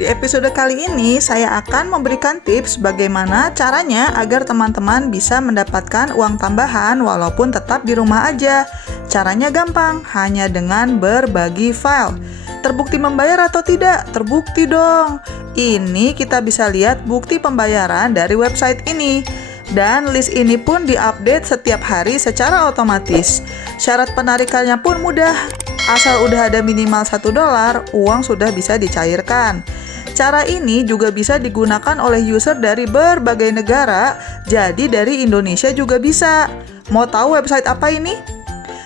Di episode kali ini, saya akan memberikan tips bagaimana caranya agar teman-teman bisa mendapatkan uang tambahan walaupun tetap di rumah aja. Caranya gampang, hanya dengan berbagi file. Terbukti membayar atau tidak? Terbukti dong. Ini kita bisa lihat bukti pembayaran dari website ini. Dan list ini pun diupdate setiap hari secara otomatis. Syarat penarikannya pun mudah. Asal udah ada minimal $1, uang sudah bisa dicairkan. Cara ini juga bisa digunakan oleh user dari berbagai negara, jadi dari Indonesia juga bisa. Mau tahu website apa ini?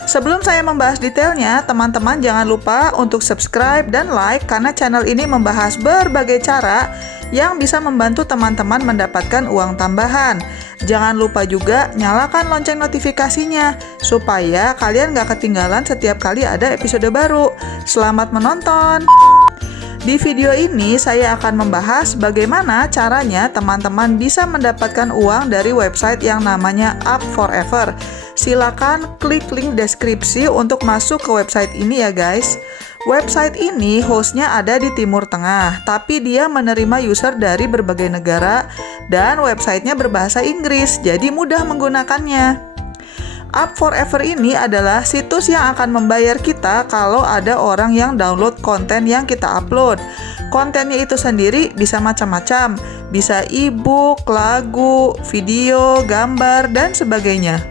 Sebelum saya membahas detailnya, teman-teman jangan lupa untuk subscribe dan like karena channel ini membahas berbagai cara yang bisa membantu teman-teman mendapatkan uang tambahan. Jangan lupa juga nyalakan lonceng notifikasinya supaya kalian gak ketinggalan setiap kali ada episode baru. Selamat menonton! Di video ini saya akan membahas bagaimana caranya teman-teman bisa mendapatkan uang dari website yang namanya Up4Ever. Silakan klik link deskripsi untuk masuk ke website ini ya guys. Website ini hostnya ada di Timur Tengah, tapi dia menerima user dari berbagai negara dan websitenya berbahasa Inggris, jadi mudah menggunakannya. Up4Ever ini adalah situs yang akan membayar kita kalau ada orang yang download konten yang kita upload. Kontennya itu sendiri bisa macam-macam, bisa e-book, lagu, video, gambar, dan sebagainya.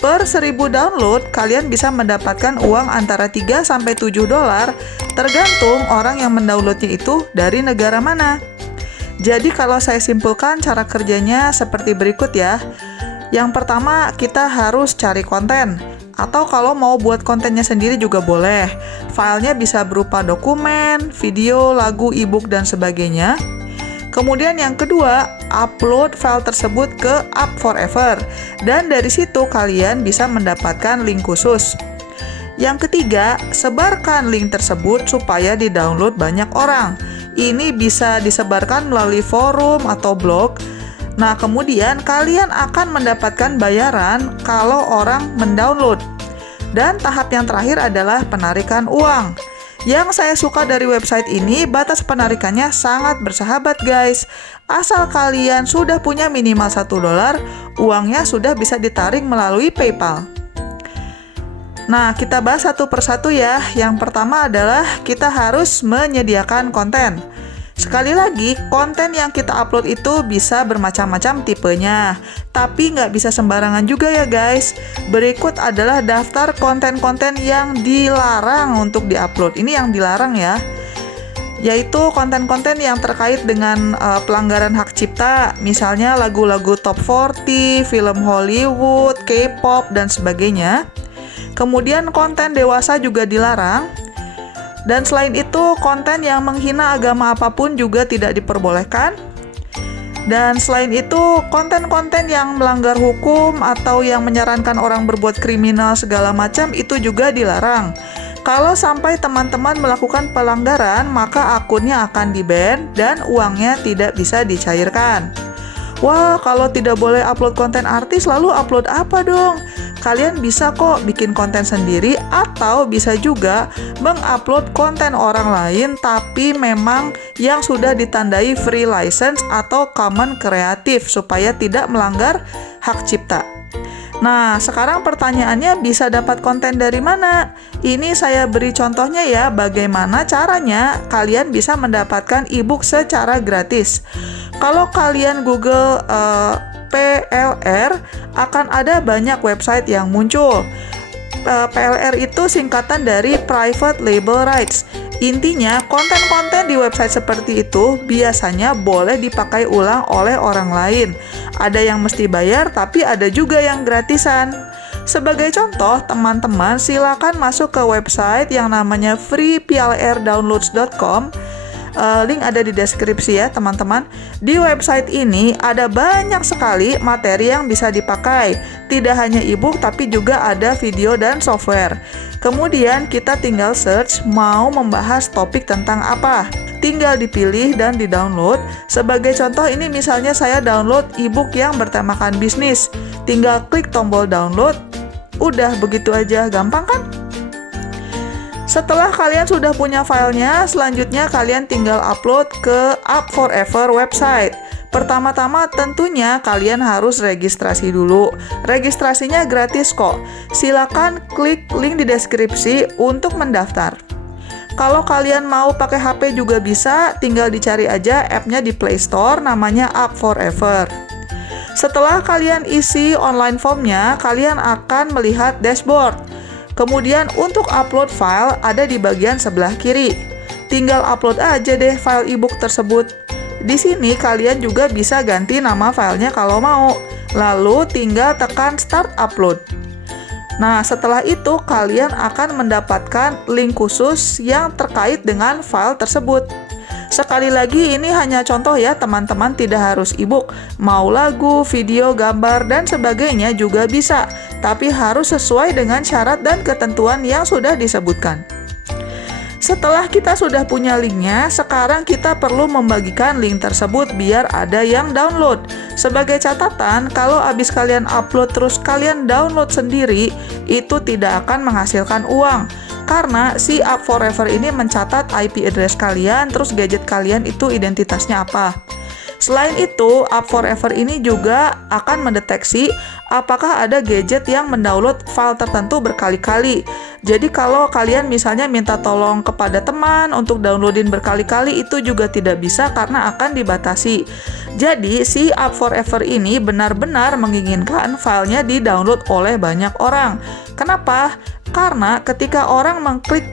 Per 1000 download, kalian bisa mendapatkan uang antara $3-7 tergantung orang yang mendownloadnya itu dari negara mana. Jadi kalau saya simpulkan cara kerjanya seperti berikut ya. Yang pertama, kita harus cari konten. Atau kalau mau buat kontennya sendiri juga boleh. Filenya bisa berupa dokumen, video, lagu, e-book, dan sebagainya. Kemudian yang kedua, upload file tersebut ke Up4Ever. Dan dari situ kalian bisa mendapatkan link khusus. Yang ketiga, sebarkan link tersebut supaya di-download banyak orang. Ini bisa disebarkan melalui forum atau blog. Nah, kemudian kalian akan mendapatkan bayaran kalau orang mendownload. Dan tahap yang terakhir adalah penarikan uang. Yang saya suka dari website ini, batas penarikannya sangat bersahabat guys. Asal kalian sudah punya minimal $1, uangnya sudah bisa ditarik melalui PayPal. Nah, kita bahas satu persatu ya. Yang pertama adalah kita harus menyediakan konten. Sekali lagi, konten yang kita upload itu bisa bermacam-macam tipenya, tapi nggak bisa sembarangan juga ya guys. Berikut adalah daftar konten-konten yang dilarang untuk diupload. Ini yang dilarang ya, yaitu konten-konten yang terkait dengan pelanggaran hak cipta, misalnya lagu-lagu top 40, film Hollywood, K-pop, dan sebagainya. Kemudian konten dewasa juga dilarang. Dan selain itu, konten yang menghina agama apapun juga tidak diperbolehkan. Dan selain itu, konten-konten yang melanggar hukum atau yang menyarankan orang berbuat kriminal segala macam itu juga dilarang. Kalau sampai teman-teman melakukan pelanggaran, maka akunnya akan di-ban dan uangnya tidak bisa dicairkan. Wah, kalau tidak boleh upload konten artis, lalu upload apa dong? Kalian bisa kok bikin konten sendiri atau bisa juga mengupload konten orang lain tapi memang yang sudah ditandai free license atau common kreatif supaya tidak melanggar hak cipta. Nah, sekarang pertanyaannya bisa dapat konten dari mana? Ini saya beri contohnya ya, bagaimana caranya kalian bisa mendapatkan e-book secara gratis. Kalau kalian Google PLR, akan ada banyak website yang muncul. PLR itu singkatan dari Private Label Rights. Intinya, konten-konten di website seperti itu biasanya boleh dipakai ulang oleh orang lain. Ada yang mesti bayar, tapi ada juga yang gratisan. Sebagai contoh, teman-teman silakan masuk ke website yang namanya freeplrdownloads.com. Link ada di deskripsi ya teman-teman. Di website ini ada banyak sekali materi yang bisa dipakai. Tidak hanya e-book tapi juga ada video dan software. Kemudian kita tinggal search mau membahas topik tentang apa. Tinggal dipilih dan di-download. Sebagai contoh ini misalnya saya download e-book yang bertemakan bisnis. Tinggal klik tombol download. Udah begitu aja, gampang kan? Setelah kalian sudah punya filenya, selanjutnya kalian tinggal upload ke Up4Ever website. Pertama-tama tentunya kalian harus registrasi dulu. Registrasinya gratis kok. Silakan klik link di deskripsi untuk mendaftar. Kalau kalian mau pakai HP juga bisa, tinggal dicari aja app-nya di Play Store, namanya Up4Ever. Setelah kalian isi online form-nya, kalian akan melihat dashboard. Kemudian untuk upload file ada di bagian sebelah kiri. Tinggal upload aja deh file ebook tersebut. Di sini kalian juga bisa ganti nama filenya kalau mau. Lalu tinggal tekan start upload. Nah, setelah itu kalian akan mendapatkan link khusus yang terkait dengan file tersebut. Sekali lagi, ini hanya contoh ya teman-teman, tidak harus ebook. Mau lagu, video, gambar, dan sebagainya juga bisa. Tapi harus sesuai dengan syarat dan ketentuan yang sudah disebutkan. Setelah kita sudah punya linknya, sekarang kita perlu membagikan link tersebut biar ada yang download. Sebagai catatan, kalau habis kalian upload terus kalian download sendiri, itu tidak akan menghasilkan uang. Karena si Up4Ever ini mencatat IP address kalian, terus gadget kalian itu identitasnya apa. Selain itu, Up4Ever ini juga akan mendeteksi apakah ada gadget yang mendownload file tertentu berkali-kali. Jadi kalau kalian misalnya minta tolong kepada teman untuk downloadin berkali-kali, itu juga tidak bisa karena akan dibatasi. Jadi si Up4Ever ini benar-benar menginginkan filenya di-download oleh banyak orang. Kenapa? Karena ketika orang mengklik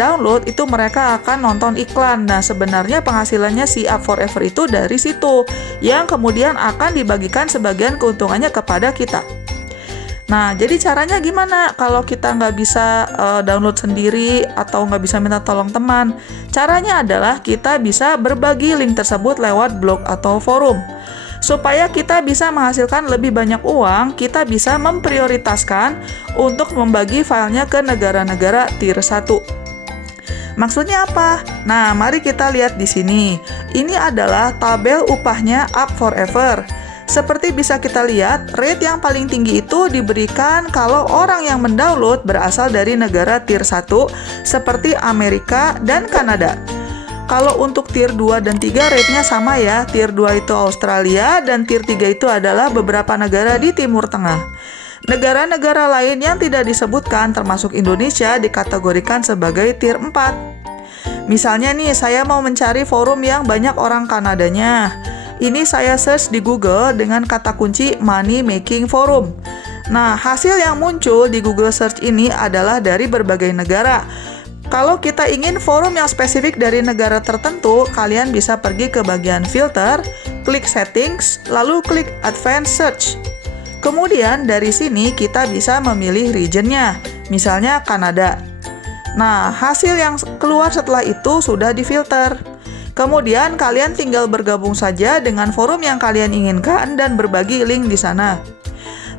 download itu mereka akan nonton iklan. Nah, sebenarnya penghasilannya si Up4Ever itu dari situ, yang kemudian akan dibagikan sebagian keuntungannya kepada kita. Nah, jadi caranya gimana kalau kita nggak bisa download sendiri atau nggak bisa minta tolong teman? Caranya adalah kita bisa berbagi link tersebut lewat blog atau forum. Supaya kita bisa menghasilkan lebih banyak uang, kita bisa memprioritaskan untuk membagi filenya ke negara-negara tier 1. Maksudnya apa? Nah, mari kita lihat di sini. Ini adalah tabel upahnya Up4Ever. Seperti bisa kita lihat, rate yang paling tinggi itu diberikan kalau orang yang mendownload berasal dari negara tier 1 seperti Amerika dan Kanada. Kalau untuk tier 2 dan 3 rate-nya sama ya. Tier 2 itu Australia dan tier 3 itu adalah beberapa negara di Timur Tengah. Negara-negara lain yang tidak disebutkan termasuk Indonesia dikategorikan sebagai tier 4. Misalnya nih, saya mau mencari forum yang banyak orang Kanadanya. Ini saya search di Google dengan kata kunci Money Making Forum. Nah, hasil yang muncul di Google Search ini adalah dari berbagai negara. Kalau kita ingin forum yang spesifik dari negara tertentu, kalian bisa pergi ke bagian filter, klik settings, lalu klik advanced search. Kemudian dari sini kita bisa memilih regionnya, misalnya Kanada. Nah, hasil yang keluar setelah itu sudah difilter. Kemudian kalian tinggal bergabung saja dengan forum yang kalian inginkan dan berbagi link di sana.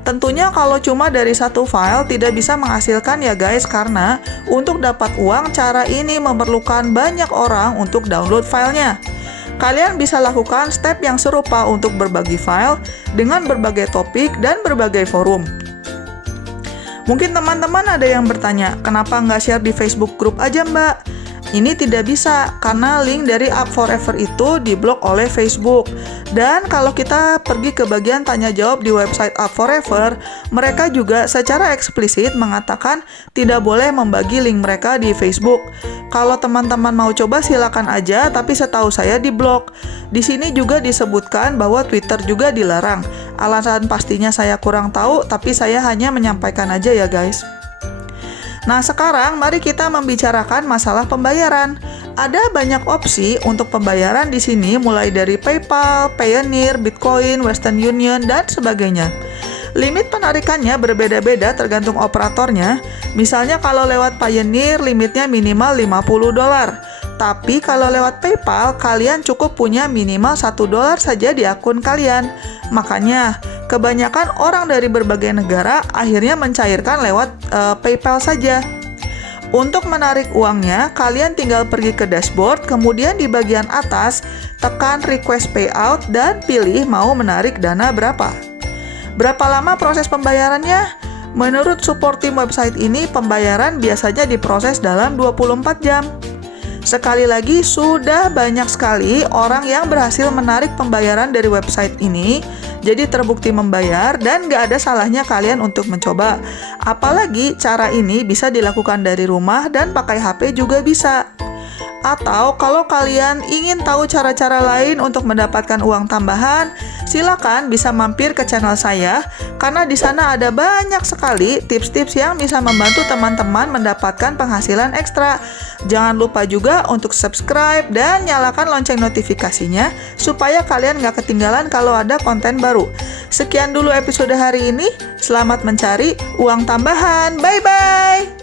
Tentunya kalau cuma dari satu file tidak bisa menghasilkan ya guys, karena untuk dapat uang cara ini memerlukan banyak orang untuk download filenya. Kalian bisa lakukan step yang serupa untuk berbagi file dengan berbagai topik dan berbagai forum. Mungkin teman-teman ada yang bertanya, kenapa nggak share di Facebook group aja mbak? Ini tidak bisa, karena link dari Up4Ever itu diblok oleh Facebook. Dan kalau kita pergi ke bagian tanya jawab di website Up4Ever, mereka juga secara eksplisit mengatakan tidak boleh membagi link mereka di Facebook. Kalau teman-teman mau coba silakan aja, tapi setahu saya diblok. Di sini juga disebutkan bahwa Twitter juga dilarang. Alasan pastinya saya kurang tahu, tapi saya hanya menyampaikan aja ya guys. Nah, sekarang mari kita membicarakan masalah pembayaran. Ada banyak opsi untuk pembayaran di sini, mulai dari PayPal, Payoneer, Bitcoin, Western Union, dan sebagainya. Limit penarikannya berbeda-beda tergantung operatornya. Misalnya kalau lewat Payoneer, limitnya minimal $50. Tapi kalau lewat PayPal, kalian cukup punya minimal $1 saja di akun kalian. Makanya, kebanyakan orang dari berbagai negara akhirnya mencairkan lewat PayPal saja. Untuk menarik uangnya, kalian tinggal pergi ke dashboard, kemudian di bagian atas, tekan request payout dan pilih mau menarik dana berapa. Berapa lama proses pembayarannya? Menurut support tim website ini, pembayaran biasanya diproses dalam 24 jam. Sekali lagi, sudah banyak sekali orang yang berhasil menarik pembayaran dari website ini, jadi terbukti membayar dan nggak ada salahnya kalian untuk mencoba. Apalagi cara ini bisa dilakukan dari rumah dan pakai HP juga bisa. Atau kalau kalian ingin tahu cara-cara lain untuk mendapatkan uang tambahan, silakan bisa mampir ke channel saya karena di sana ada banyak sekali tips-tips yang bisa membantu teman-teman mendapatkan penghasilan ekstra. Jangan lupa juga untuk subscribe dan nyalakan lonceng notifikasinya supaya kalian nggak ketinggalan kalau ada konten baru. Sekian dulu episode hari ini. Selamat mencari uang tambahan. Bye-bye!